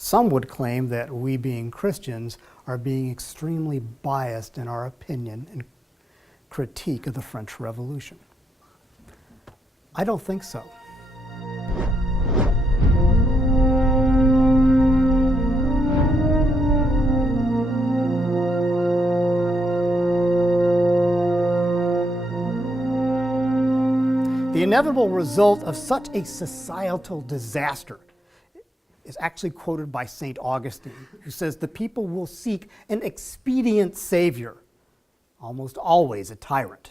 Some would claim that we, being Christians, are being extremely biased in our opinion and critique of the French Revolution. I don't think so. The inevitable result of such a societal disaster is actually quoted by St. Augustine, who says the people will seek an expedient savior, almost always a tyrant.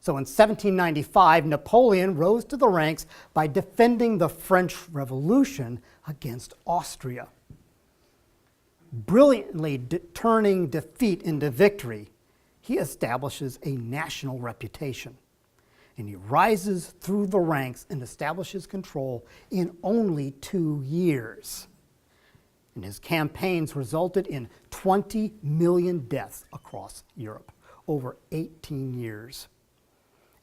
So in 1795, Napoleon rose to the ranks by defending the French Revolution against Austria. Brilliantly turning defeat into victory, he establishes a national reputation. And he rises through the ranks and establishes control in only 2 years. And his campaigns resulted in 20 million deaths across Europe over 18 years.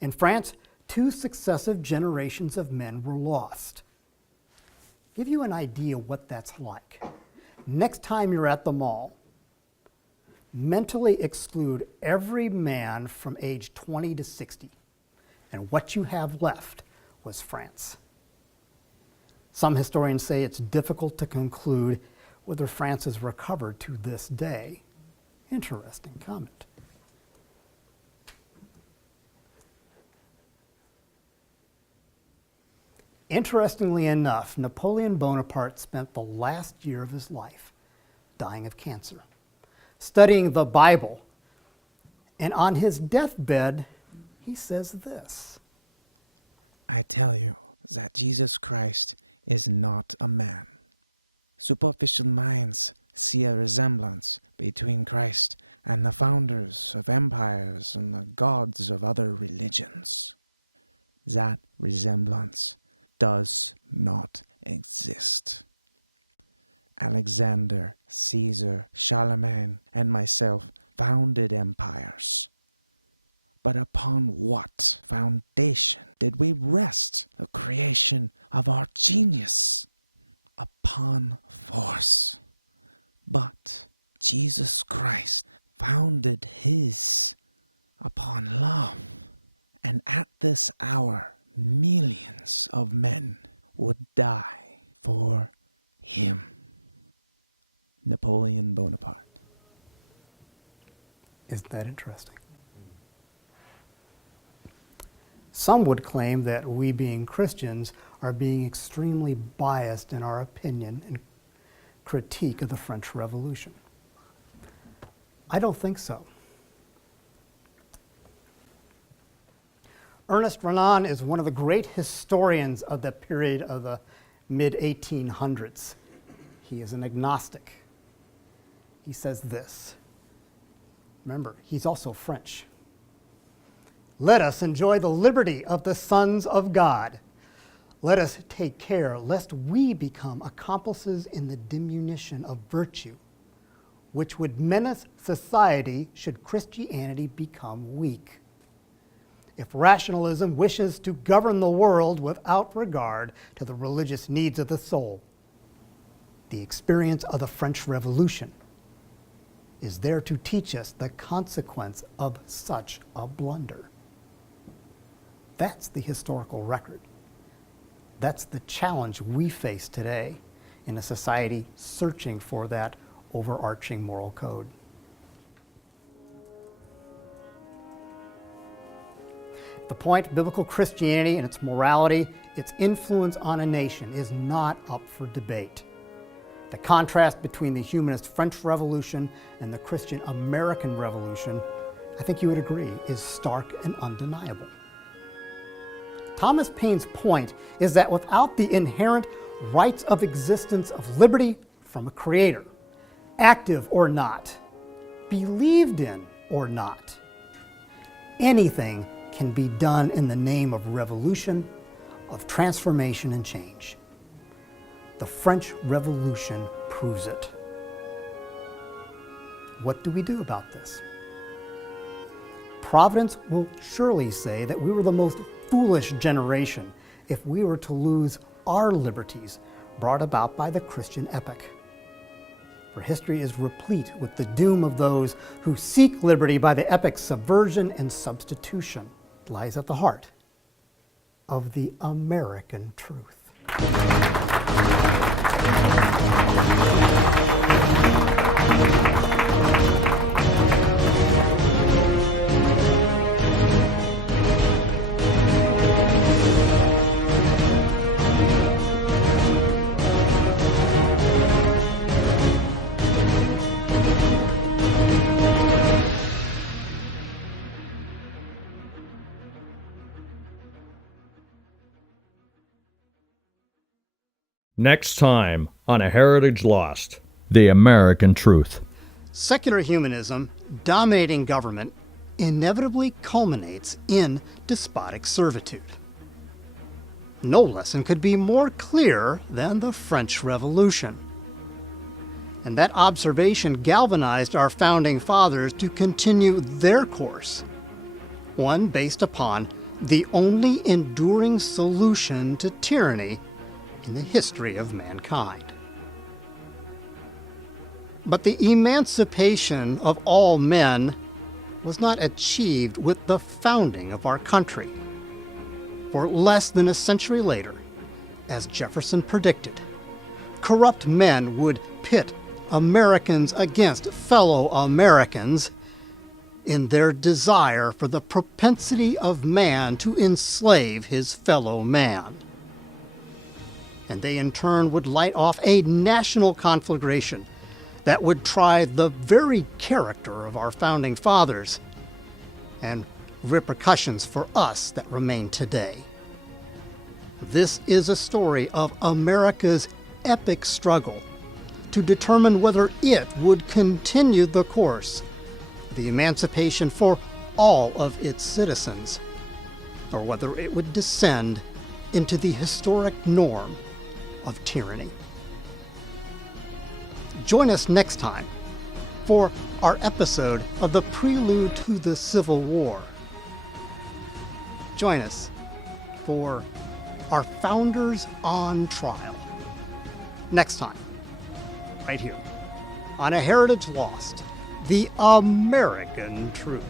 In France, 2 successive generations of men were lost. Give you an idea what that's like. Next time you're at the mall, mentally exclude every man from age 20 to 60. And what you have left was France. Some historians say it's difficult to conclude whether France has recovered to this day. Interesting comment. Interestingly enough, Napoleon Bonaparte spent the last year of his life dying of cancer, studying the Bible, and on his deathbed, he says this: I tell you that Jesus Christ is not a man. Superficial minds see a resemblance between Christ and the founders of empires and the gods of other religions. That resemblance does not exist. Alexander, Caesar, Charlemagne, and myself founded empires. But upon what foundation did we rest the creation of our genius? Upon force. But Jesus Christ founded his upon love. And at this hour, millions of men would die for him. Napoleon Bonaparte. Isn't that interesting? Some would claim that we, being Christians, are being extremely biased in our opinion and critique of the French Revolution. I don't think so. Ernest Renan is one of the great historians of the period of the mid-1800s. He is an agnostic. He says this. Remember, he's also French. Let us enjoy the liberty of the sons of God. Let us take care lest we become accomplices in the diminution of virtue, which would menace society should Christianity become weak. If rationalism wishes to govern the world without regard to the religious needs of the soul, the experience of the French Revolution is there to teach us the consequence of such a blunder. That's the historical record. That's the challenge we face today in a society searching for that overarching moral code. The point, biblical Christianity and its morality, its influence on a nation is not up for debate. The contrast between the humanist French Revolution and the Christian American Revolution, I think you would agree, is stark and undeniable. Thomas Paine's point is that without the inherent rights of existence of liberty from a creator, active or not, believed in or not, anything can be done in the name of revolution, of transformation and change. The French Revolution proves it. What do we do about this? Providence will surely say that we were the most foolish generation if we were to lose our liberties brought about by the Christian epic. For history is replete with the doom of those who seek liberty by the epic's subversion and substitution. It lies at the heart of the American truth. Next time on A Heritage Lost, the American Truth. Secular humanism, dominating government, inevitably culminates in despotic servitude. No lesson could be more clear than the French Revolution. And that observation galvanized our founding fathers to continue their course, one based upon the only enduring solution to tyranny in the history of mankind. But the emancipation of all men was not achieved with the founding of our country. For less than a century later, as Jefferson predicted, corrupt men would pit Americans against fellow Americans in their desire for the propensity of man to enslave his fellow man. And they in turn would light off a national conflagration that would try the very character of our founding fathers and repercussions for us that remain today. This is a story of America's epic struggle to determine whether it would continue the course of the emancipation for all of its citizens, or whether it would descend into the historic norm of tyranny. Join us next time for our episode of the Prelude to the Civil War. Join us for our Founders on Trial. Next time, right here, on A Heritage Lost, the American Truth.